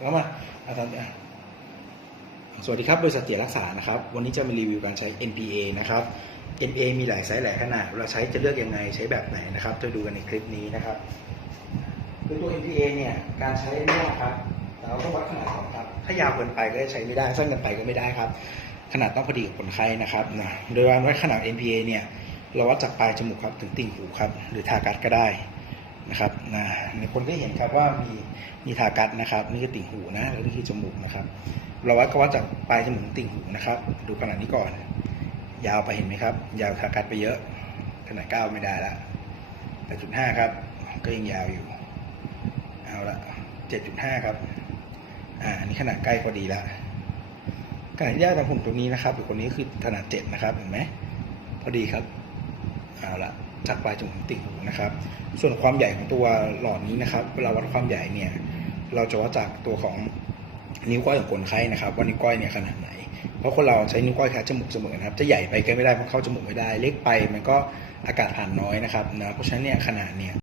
แล้วมาอาจารย์สวัสดีครับบริษัทเตียรักษานะครับ วันนี้จะมารีวิวการใช้ NPA นะครับ NPA มีหลายไซส์หลายขนาดเราใช้จะเลือกยังไงใช้แบบไหนนะครับจะดูกันในคลิปนี้นะครับคือตัว NPA เนี่ยการใช้ไม่ยากครับแต่เราต้องวัดขนาดก่อนครับ ถ้ายาวเกินไปก็ใช้ไม่ได้สั้นเกินไปก็ไม่ได้ครับ ขนาดต้องพอดีกับคนไข้นะครับนะโดยการวัดขนาด NPA เนี่ยเราวัดจากปลายจมูกครับถึงติ่งหูครับ หรือทากัดก็ได้ นะครับนะในคนที่เห็นครับว่ามีมีทากัดนะครับ นี่คือติ่งหูนะแล้วนี่คือจมูกนะครับ เราวัดก็วัดจากปลายจมูกติ่งหูนะครับ ดูขนาดนี้ก่อน ยาวไปเห็นไหมครับ ยาวทากัดไปเยอะ ขนาดเก้าไม่ได้ละแต่จุดห้าครับ ก็ยังยาวอยู่ เอาละเจ็ดจุดห้าครับ อ่านนี้ขนาดใกล้พอดีละขนาดยากตรงผมตรงนี้นะครับอีกคนนี้คือขนาดเจ็ดนะครับเห็นไหมพอดีครับ เอาละจากปลายจมูกถึงติ่งหูนะครับ ส่วนความใหญ่ของตัวหลอดนี้นะครับเวลาวัดความใหญ่เนี่ยเราจะวัดจากตัวของนิ้วก้อยของคนไข้นะครับว่านิ้วก้อยเนี่ยขนาดไหน เพราะคนเราใช้นิ้วก้อยแค่จมูกเสมอนะครับ จะใหญ่ไปก็ไม่ได้เพราะเข้าจมูกไม่ได้ เล็กไปมันก็อากาศผ่านน้อยนะครับนะเพราะฉะนั้นเนี่ยขนาดเนี่ย